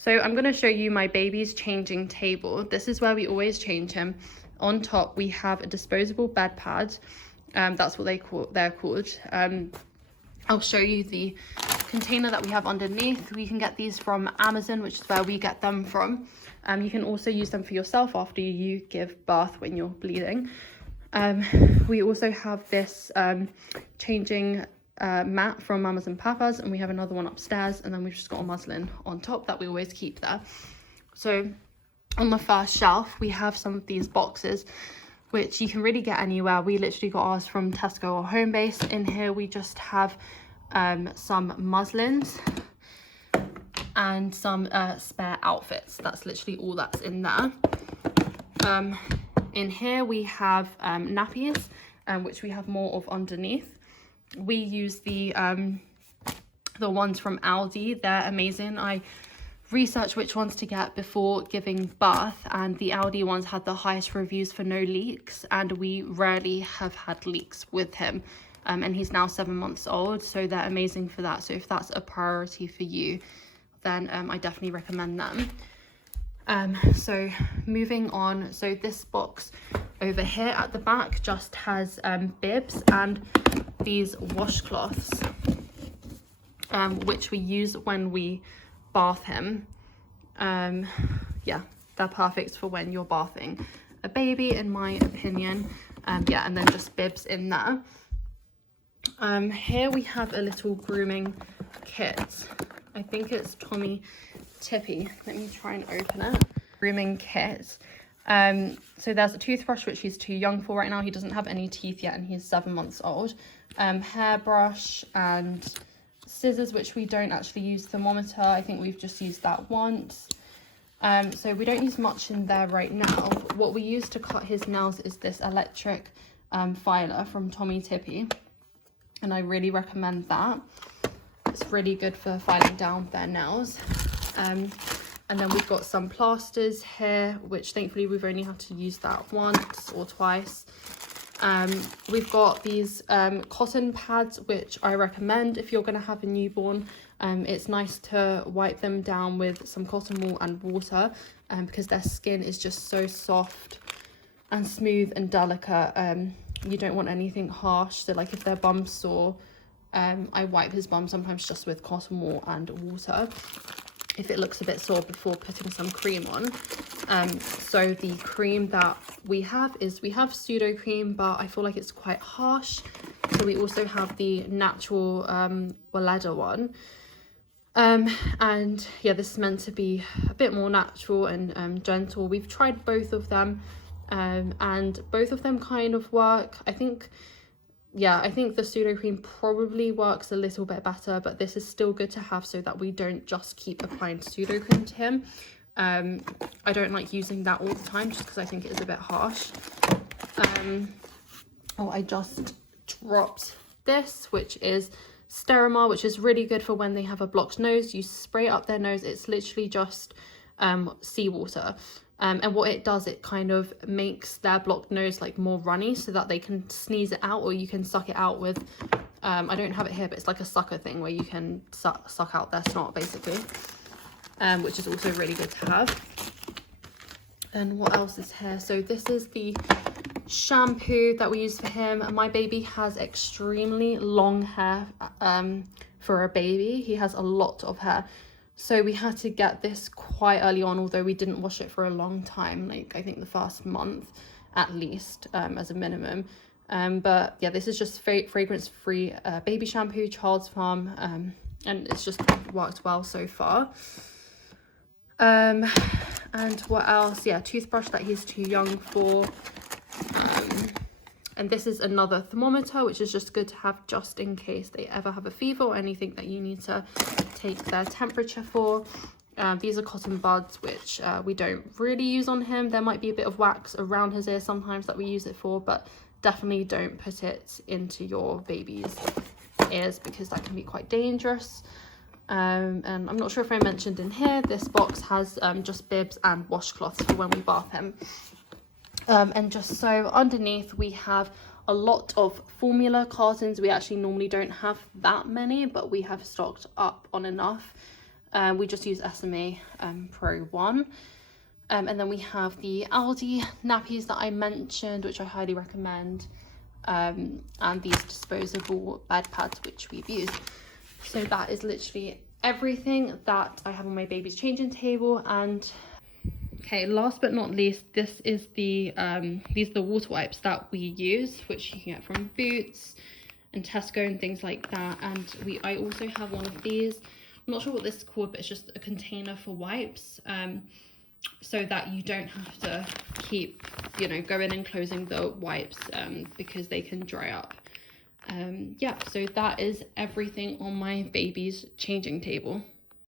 So I'm going to show you my baby's changing table. This is where we always change him. On top we have a disposable bed pad. That's what they're called. I'll show you the container that we have underneath. We can get these from Amazon, which is where we get them from. You can also use them for yourself after you give birth when you're bleeding. We also have this changing mat from Mamas and Papas, and we have another one upstairs, and then we've just got a muslin on top that we always keep there. So on the first shelf we have some of these boxes which you can really get anywhere. We literally got ours from Tesco or Homebase. In here we just have some muslins and some spare outfits. That's literally all that's in there. In here we have nappies, which we have more of underneath. We use the ones from Aldi. They're amazing. I researched which ones to get before giving birth, and the Aldi ones had the highest reviews for no leaks, and we rarely have had leaks with him. And he's now 7 months old, so they're amazing for that. So if that's a priority for you, then I definitely recommend them. So moving on, so this box over here at the back just has bibs and these washcloths, which we use when we bath him. Yeah, they're perfect for when you're bathing a baby, in my opinion. Yeah, and then just bibs in there. Here we have a little grooming kit. I think it's Tommee Tippee. Let me try and open it. Grooming kit. So there's a toothbrush, which he's too young for right now. He doesn't have any teeth yet, and he's 7 months old. Hairbrush and scissors, which we don't actually use. Thermometer, I think we've just used that once. So we don't use much in there right now. What we use to cut his nails is this electric filer from Tommee Tippee, and I really recommend that. It's really good for filing down their nails. And then we've got some plasters here, which thankfully we've only had to use that once or twice. We've got these cotton pads, which I recommend if you're going to have a newborn. It's nice to wipe them down with some cotton wool and water, because their skin is just so soft and smooth and delicate. You don't want anything harsh. So like if their bum's sore, I wipe his bum sometimes just with cotton wool and water if it looks a bit sore before putting some cream on. So the cream that we have Pseudo Cream, but I feel like it's quite harsh. So we also have the natural Weleda one. And yeah, this is meant to be a bit more natural and gentle. We've tried both of them, and both of them kind of work. I think the Pseudo Cream probably works a little bit better, but this is still good to have so that we don't just keep applying Pseudo Cream to him. I don't like using that all the time just because I think it is a bit harsh. I just dropped this, which is Sterimar, which is really good for when they have a blocked nose. You spray it up their nose. It's literally just seawater. And what it does, it kind of makes their blocked nose like more runny so that they can sneeze it out, or you can suck it out with, I don't have it here, but it's like a sucker thing where you can suck out their snot basically, which is also really good to have. And what else is here? So this is the shampoo that we use for him. My baby has extremely long hair for a baby. He has a lot of hair. So we had to get this quite early on, although we didn't wash it for a long time, like I think the first month at least, as a minimum. But yeah, this is just fragrance-free baby shampoo, Child's Farm, and it's just worked well so far. And what else? Yeah, toothbrush that he's too young for. And this is another thermometer, which is just good to have just in case they ever have a fever or anything that you need to take their temperature for. These are cotton buds, which we don't really use on him. There might be a bit of wax around his ear sometimes that we use it for, but definitely don't put it into your baby's ears because that can be quite dangerous. And I'm not sure if I mentioned in here, this box has just bibs and washcloths for when we bath him. And just so underneath we have a lot of formula cartons. We actually normally don't have that many, but we have stocked up on enough. We just use SMA Pro 1. And then we have the Aldi nappies that I mentioned, which I highly recommend. And these disposable bed pads, which we've used. So that is literally everything that I have on my baby's changing table. And okay, last but not least, this is the these are the water wipes that we use, which you can get from Boots and Tesco and things like that. And I also have one of these. I'm not sure what this is called, but it's just a container for wipes, so that you don't have to keep, you know, going and closing the wipes, because they can dry up. Yeah, so that is everything on my baby's changing table.